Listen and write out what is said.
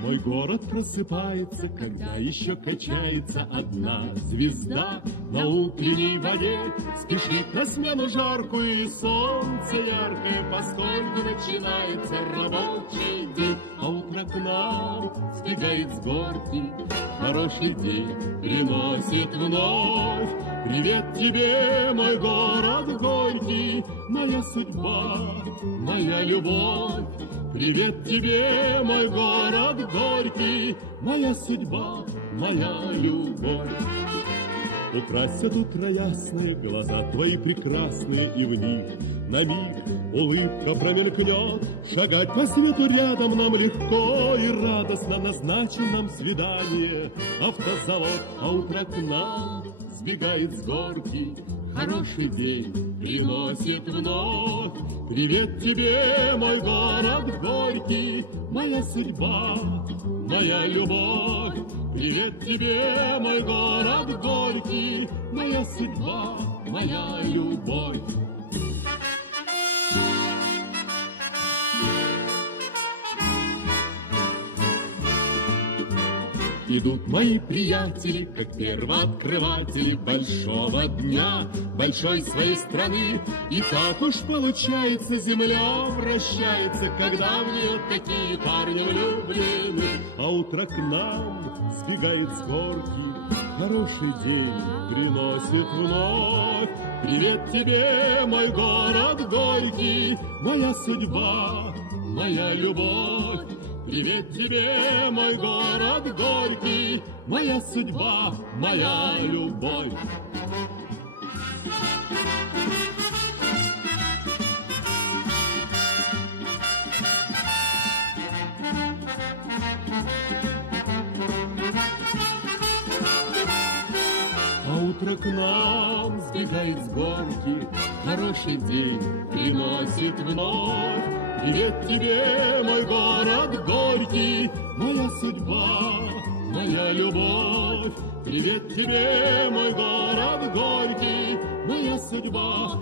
Мой город просыпается, когда еще качается одна звезда. На утренней воде спешит на смену жаркую, и солнце яркое, поскольку начинается рабочий день. А утро к нам сбегает с горки, хороший день приносит вновь. Привет тебе, мой город горький, моя судьба, моя любовь. Привет тебе, мой город горький, моя судьба, моя любовь. Украсят утро ясные глаза твои прекрасные, и в них на миг улыбка промелькнет. Шагать по свету рядом нам легко и радостно, назначен нам свидание автозавод. А утро к нам сбегает с горки, хороший день приносит вновь. Привет тебе, мой город горький, моя судьба, моя любовь. Привет тебе, мой город горький, моя судьба, моя любовь. Идут мои приятели, как первооткрыватели большого дня, большой своей страны. И так уж получается, земля вращается, когда в нее такие парни влюблены. А утро к нам сбегает с горки, хороший день приносит вновь. Привет тебе, мой город горький, моя судьба, моя любовь. Привет тебе, мой город горький, моя судьба, моя любовь. А утро к нам сбегает с горки, хороший день приносит вновь. Привет тебе, мой город горький, моя судьба, моя любовь. Привет тебе, мой город горький, моя судьба,